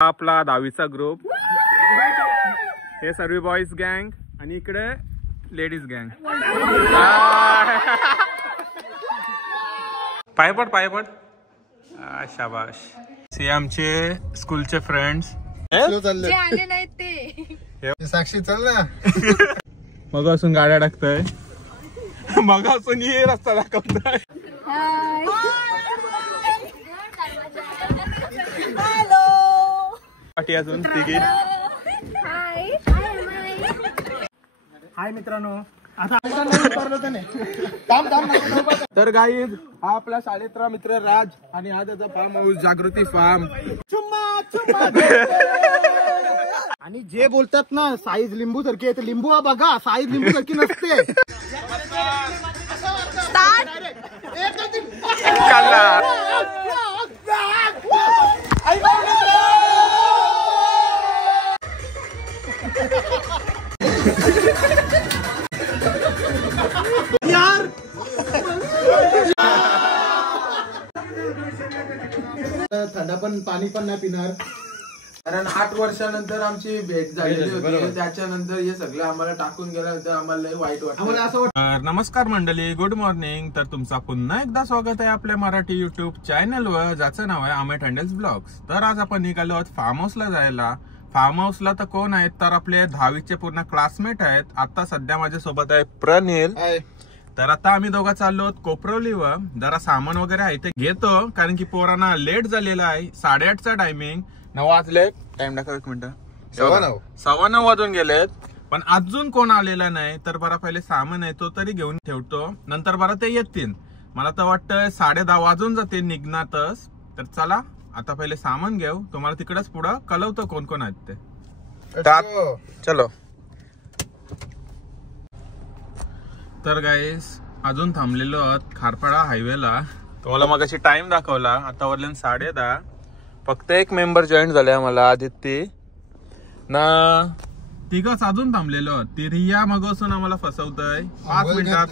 आपला 10वीचा ग्रुप, हे सर्व बॉईज गँग आणि इकडे लेडीज गँग. पायपट शाबाश. हे आमचे स्कूलचे फ्रेंड्स. आले नाहीत ते साक्षी चल ना. मग असून गाड्या टाकतोय, मग असून ये रस्ता दाखवतोय. पाठी अजून तिघी. हाय मित्रांनो. तर गाईज हा आपला शाळेतला मित्र राज आणि हा त्याचा फार्म हाऊस जागृती फार्म. आणि जे बोलतात ना साईज लिंबू सारखी आहे, लिंबू हा बघा साईज लिंबू सारखी नसते. यार थंड पण पाणी पण नाही पिणार, कारण 8 वर्षानंतर आमची भेट झालेली होती. त्याच्यानंतर हे सगळं आम्हाला टाकून गेल्यानंतर आम्हाला लय वाईट वाटलं. असं वाटतं. नमस्कार मंडळी, गुड मॉर्निंग. तर तुमचा पुन्हा एकदा स्वागत आहे आपल्या मराठी युट्यूब चॅनलवर, ज्याचं नाव आहे अमित हँडल्स ब्लॉग्स. तर आज आपण निघालो आहोत फार्म हाऊसला जायला. फार्म हाऊसला तर कोण आहेत, तर आपले 10वीचे पूर्ण क्लासमेट आहेत. आता सध्या माझ्या सोबत आहे प्रणील. तर आता आम्ही दोघं चाललो आहोत कोपरवलीवर. जरा सामान वगैरे आहे ते घेतो, कारण की पोरांना लेट झालेला आहे. 8:30चा टायमिंग, 9 वाजले. टाइम दाखव 1 मिनिट. 9:15 वाजून गेलेत, पण अजून कोण आलेला नाही. तर बरा पहिले सामान आहे तो तरी घेऊन ठेवतो, नंतर बरा ते येतील. मला तर वाटतं 10:30 वाजून जातील निघणातच. तर चला आता पहिले सामान घेऊ, तुम्हाला तिकडच पुढं कळवतो कोण कोण आहेत ते. चलो. तर गाईस अजून थांबलेलो आहोत खारपाडा हायवेला. तुम्हाला मग अशी टाइम दाखवला, आता वाजले 10:30. फक्त एक मेंबर जॉईन झाले आम्हाला, आदित्य ना. तिघच अजून थांबलेलो आहोत. ती रिया मग असून आम्हाला फसवतय.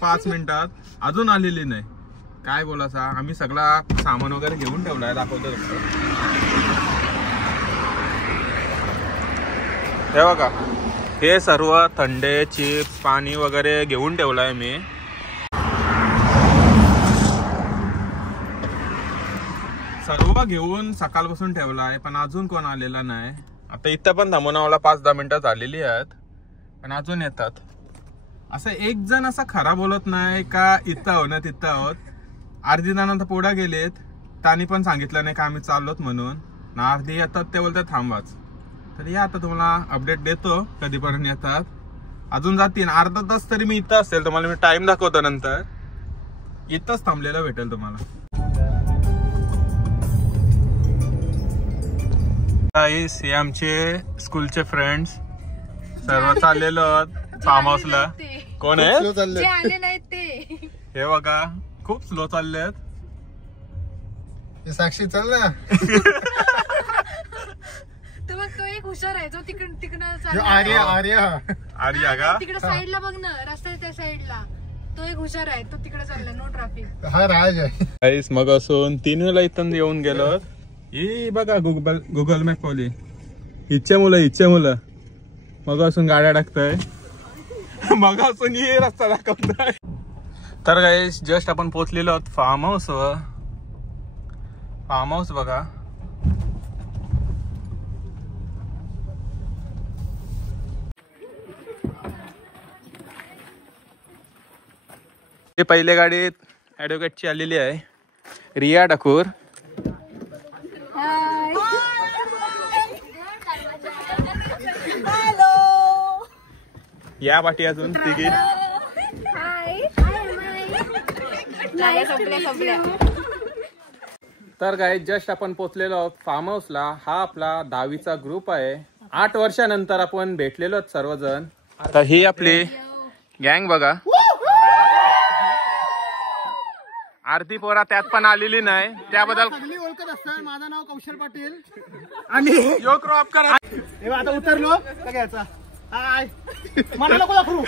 5 मिनिटात अजून आलेली नाही. काय बोलासा, आम्ही सगळा सामान वगैरे घेऊन ठेवलाय, दाखवतो हे बघा. हे सर्व थंडे चिप्स पाणी वगैरे घेऊन ठेवलाय मी. सर्व घेऊन सकाळपासून ठेवलाय, पण अजून कोण आलेला नाही. आता इथं पण थांबून आम्हाला 5-10 मिनिटं झालेली आहेत, पण अजून येतात. असं एक जण असा खरा बोलत नाही का इथं आहोत ना तिथं आहोत. अर्धी जणांना पुढे गेलेत, त्यांनी पण सांगितलं नाही का आम्ही चाललोत म्हणून. ना अर्धी येतात ते बोलतात थांबाच. तर या आता तुम्हाला अपडेट देतो कधीपर्यंत येतात. अजून जातील अर्धा तास तरी मी इथं असेल. तुम्हाला मी टाइम दाखवतो नंतर. इथंच थांबलेलं भेटेल तुम्हाला. हे आमचे स्कूलचे फ्रेंड्स सर्व चाललेलो आहोत फार्म हाऊसला. कोण आहे, आले नाहीत ते. हे बघा खूप स्लो चाललेत. साक्षी चल ना. तर मग तो एक हुशार आहे जो तिकडं आर्या का तिकडे साईडला बघ ना, रस्त्याच्या त्या साईडला. तो एक हुशार आहे, तो तिकडे चालला. No traffic. हा राज आहे. मग असून 3 वेळा इथून येऊन गेलो. ही बघा गुगल मॅप वाली. इच्छे मुलं मग असून गाड्या टाकताय, मग असून ये रस्ता दाखवताय. तर गाईस जस्ट आपण पोहोचलेलो आहोत फार्म हाऊसवर. फार्म हाऊस बघा. पहिले गाडीत ऍडव्होकेटची आलेली आहे, रिया ठाकूर. या पाठी अजून तिघी. तर गाईस जस्ट आपण पोहोचलेलो आहोत फार्म हाऊसला. हा आपला 10वीचा ग्रुप आहे. 8 वर्षानंतर आपण भेटलेलो आहोत सर्वजण. आता ही आपली गँग बघा. आरती पोरा त्यात पण आलेली नाही, त्याबद्दल ओळखत असतं. माझं नाव कौशल पाटील आणि यो क्रॉप करा. आता उतरलो का घ्यायचा. हाय मला नको दाखवू.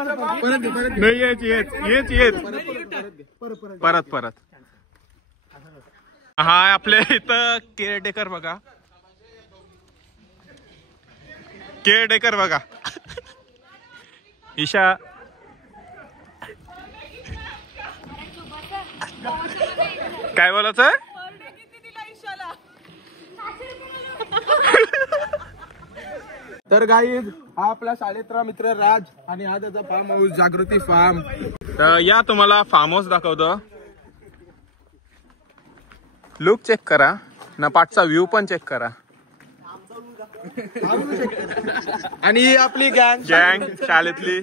नाही येत परत हा आपल्या इथं केअरटेकर बघा ईशा काय बोलायचं तर गाईज हा आपला शाळेतला मित्र राज आणि हा त्याचा फार्म हाऊस जागृती फार्म. तर या तुम्हाला फार्म हाऊस दाखवतो. लुक चेक करा ना पाठचा व्ह्यू पण चेक करा. आणि ही आपली गँग शाळेतली.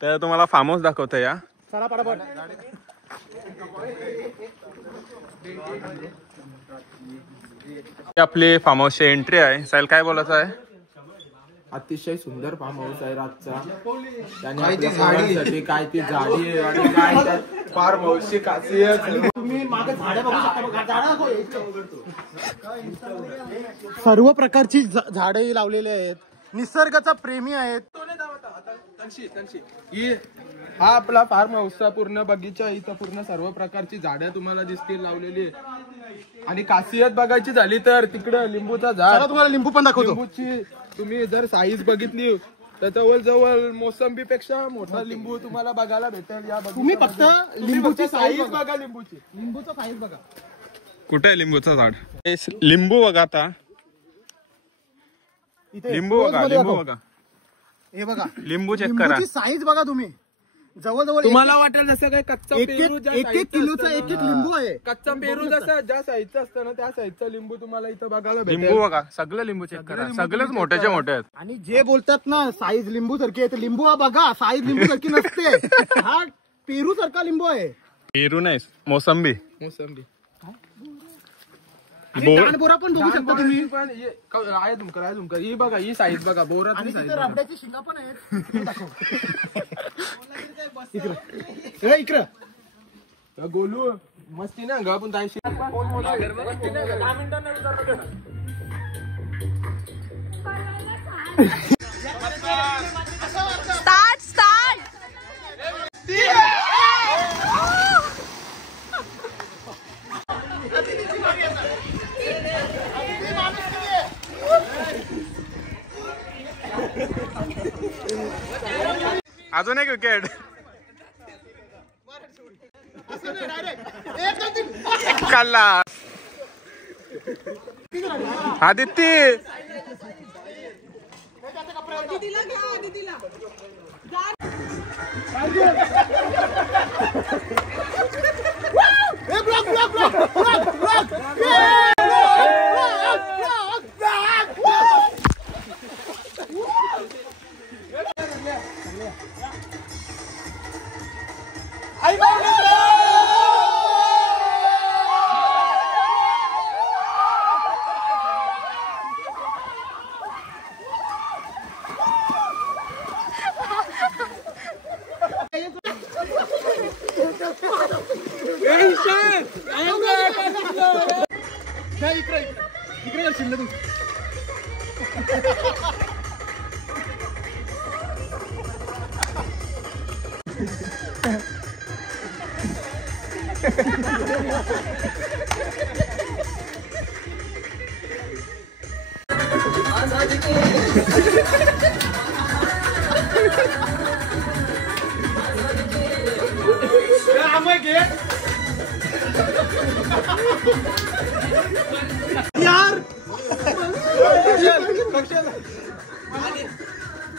तर तुम्हाला फार्म हाऊस दाखवतो या. आपली फार्म हाऊसची एंट्री आहे. साहिल काय बोलायचं आहे? अतिशय सुंदर फार्म हाऊस आहे राजचा. काय ती झाडी काय ती झाडी आहे आणि काय फार्म हाऊसची खासियत. तुम्ही मागे झाडं बघू शकता. सर्व प्रकारची झाडे लावलेली आहेत. निसर्गाचा प्रेमी आहेत. हा आपला फार्म हाऊसचा पूर्ण बगीचा. इथं पूर्ण सर्व प्रकारची झाडं तुम्हाला दिसतील लावलेली. आणि खासियत बघायची झाली तर तिकडं लिंबूचा झाड. तुम्हाला लिंबू पण दाखवतो. लिंबूची तुम्ही जर साईज बघितली तर जवळ मोसंबी पेक्षा मोठा लिंबू तुम्हाला बघायला भेटेल. या तुम्ही फक्त लिंबूची साईज बघा. लिंबूचा साईज बघा. कुठे आहे लिंबूचं झाड? लिंबू बघा. आता लिंबू बघा. हे बघा लिंबू चेक करा. साईज बघा तुम्ही. जवळ तुम्हाला वाटेल जसं काय कच्चा पेरू एक किलोचा एक लिंबू आहे. कच्चा पेरू जसा ज्या साईजचा असतं ना त्या साईजचा लिंबू तुम्हाला इथं बघायला भेटेल. लिंबू बघा. सगळं लिंबू चेक करा. सगळेच मोठ्याचे मोठे आहेत. आणि जे बोलतात ना साईज लिंबू सारखी आहे, लिंबू हा बघा साईज लिंबू सारखी नसते. हा पेरू सारखा लिंबू आहे. पेरू नाही, मोसंबी. बोरा पण बघू शकता तुम्ही. आहे तुमकर ही बघा. ही साईज बघा. बोराची साईज. रबड्याची शिंगा पण आहेत. इकडं गोलू मस्ती ना ग. पण अजून एक विकेट. काढला आदित्य.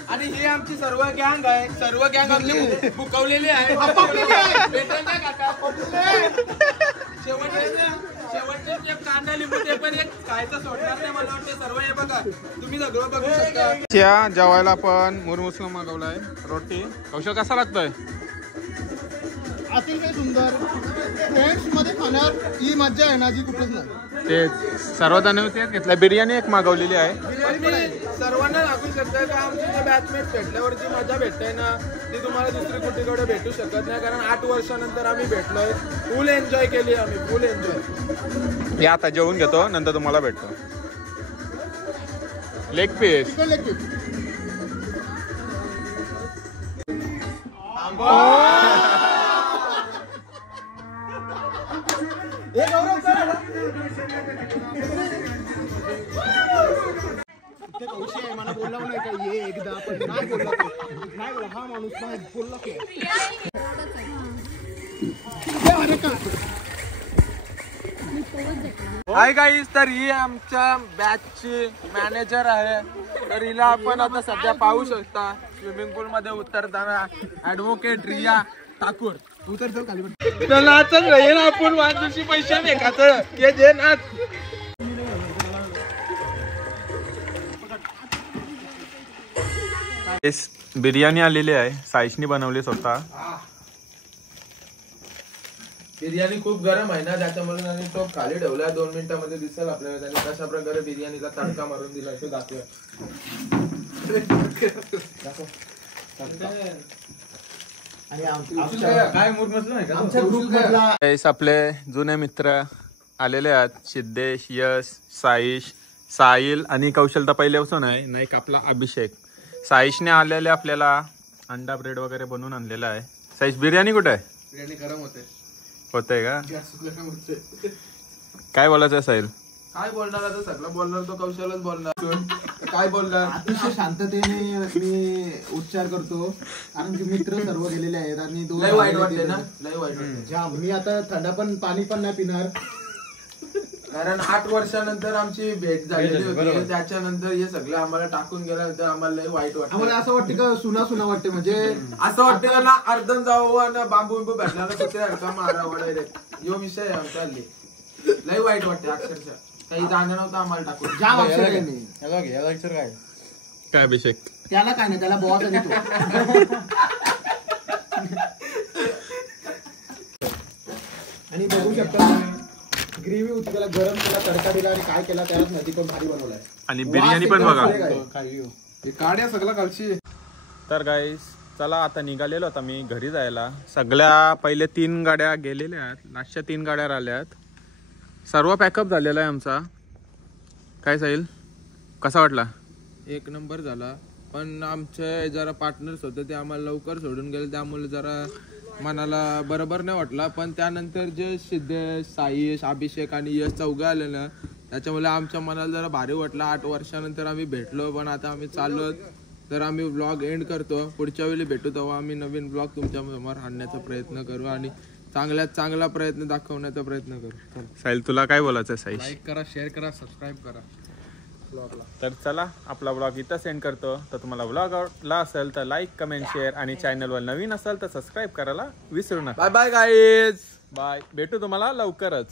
आणि ही आमची सर्व गँग आहे. सर्व गँग आपली बुकवलेली आहे. शेवटचे कांदा लिंबू ते पण एक खायचं सोडणार नाही मला वाटतं. सर्व हे बघा तुम्ही सगळं बघू शकता. जेवायला पण मुरमुसला मागवलाय. रोटी कौशल कसा लागतोय? अतिशय सुंदर. फ्रेंड्स मध्ये खाण्यात ही मज्जा आहे ना जी कुठेच नाही. ते सर्वजण तेच घेतलं. बिर्याणी एक मागवलेली आहे. सर्वांना लागू शकतं का आमची जे बॅचमेट भेटल्यावर जी मजा भेटते ना ती तुम्हाला दुसरी कुठेकडे भेटू शकत नाही. कारण 8 वर्षानंतर आम्ही भेटलोय. फुल एन्जॉय केली आम्ही. Full enjoy. हे आता जेवून घेतो, नंतर तुम्हाला भेटतो. Leg piece. मला बोलला नाही का ये एकदा, पण नाही बोलला तो. नाही बोलला हा माणूस, नाही बोलला की हाय गाईज, तर ही आमच्या बॅचची मॅनेजर आहे. तर हिला आपण आता सध्या पाहू शकता स्विमिंग पूल मध्ये उतरताना. ऍडव्होकेट रिया ठाकूर. उतर चल खाली. नाचत राहील आपण माझ्याशी पैसे नाही खातं हे जे नाच. बिर्याणी आलेली आहे, साईशनी बनवली स्वतः. बिर्याणी खूप गरम आहे ना, त्याच्यामुळे त्यांनी तो खाली ठेवला. 2 मिनिटांमध्ये दिसेल आपल्याला त्यांनी कशा प्रकारे बिर्याणीला तडका मारून दिला तो दाखवूया. काय मूड नसलं नाही का आमच्या ग्रुप मधला. आपले जुने मित्र आलेले आहेत, सिद्धेश, यश, साईश, साहिल आणि कौशल तर पहिल्यापासून आहे. नाही का आपला अभिषेक. साईशने आलेले आपल्याला अंडा ब्रेड वगैरे बनवून आणलेला आहे. साईश बिर्याणी कुठे आहे? बिर्याणी गरम होते का? काय बोलायचं साहिल? काय बोलणार आता, सगळं बोलणार तो कौशलच बोलणार. काय बोलणार? अतिशय शांततेने मी उच्चार करतो, कारण की मित्र सर्व गेलेले आहेत आणि लय वाईट वाटते ना, लय वाईट वाटते. जाम. मी आता थंडा पण पाणी पण नाही पिणार, कारण 8 वर्षानंतर आमची भेट झालेली होती. त्याच्यानंतर हे सगळं आम्हाला टाकून गेल्यानंतर आम्हाला लय वाईट वाटतं. आम्हाला असं वाटतं का सुना सुना वाटते, म्हणजे असं वाटतं का ना अर्धन जावं आणि बांबू बिंबू भेटला ना कुठे मारावं डायरेक्ट. यो विषय आहे आमचा हल्ली. लय वाईट वाटते अक्षरशः. काही जाणं नव्हतं आम्हाला टाकून. जाम अक्षर आहे मी. काय अभिषेक? त्याला काय नाही, त्याला बॉस आणि आणि बघू शकता ग्रेव्ही होती, त्याला गरम केला, तडका दिला आणि काय केला त्यालाच माहिती, पण भारी बनवलाय. आणि बिर्याणी पण बघा. काढ्या सगळं खालची. तर गाईस चला, आता निघालेलो आता मी घरी जायला. सगळ्या पहिले 3 गाड्या गेलेल्या आहेत, लास्टच्या 3 गाड्या राहिल्यात. सर्व पॅकअप झालेला आहे आमचा. काय साहिल, कसा वाटला? 1 नंबर झाला. पण आमचे जरा पार्टनर्स होते ते आम्हाला लवकर सोडून गेले, त्यामुळे जरा मनाला बरोबर नाही वाटला. पण त्यानंतर जे सिद्धेश, साईश, अभिषेक आणि यश चौघं आले ना, त्याच्यामुळे आमच्या मनाला जरा भारी वाटलं. 8 वर्षानंतर आम्ही भेटलो. पण आता आम्ही चाललो, तर आम्ही ब्लॉग एंड करतो. पुढच्या वेळी भेटू तेव्हा आम्ही नवीन ब्लॉग तुमच्या समोर आणण्याचा प्रयत्न करू आणि चांगल्यात चांगला प्रयत्न दाखवण्याचा प्रयत्न करू. साहिल तुला काय बोलायचं? साईश लाईक करा, शेअर करा, सबस्क्राईब करा. तर चला, आपला ब्लॉग इथं सेंड करतो. तर तुम्हाला ब्लॉग आवडला असेल तर लाईक, कमेंट, शेअर आणि चॅनलवर नवीन असाल तर सबस्क्राईब करायला विसरू नका. Bye bye guys. बाय. भेटू तुम्हाला लवकरच.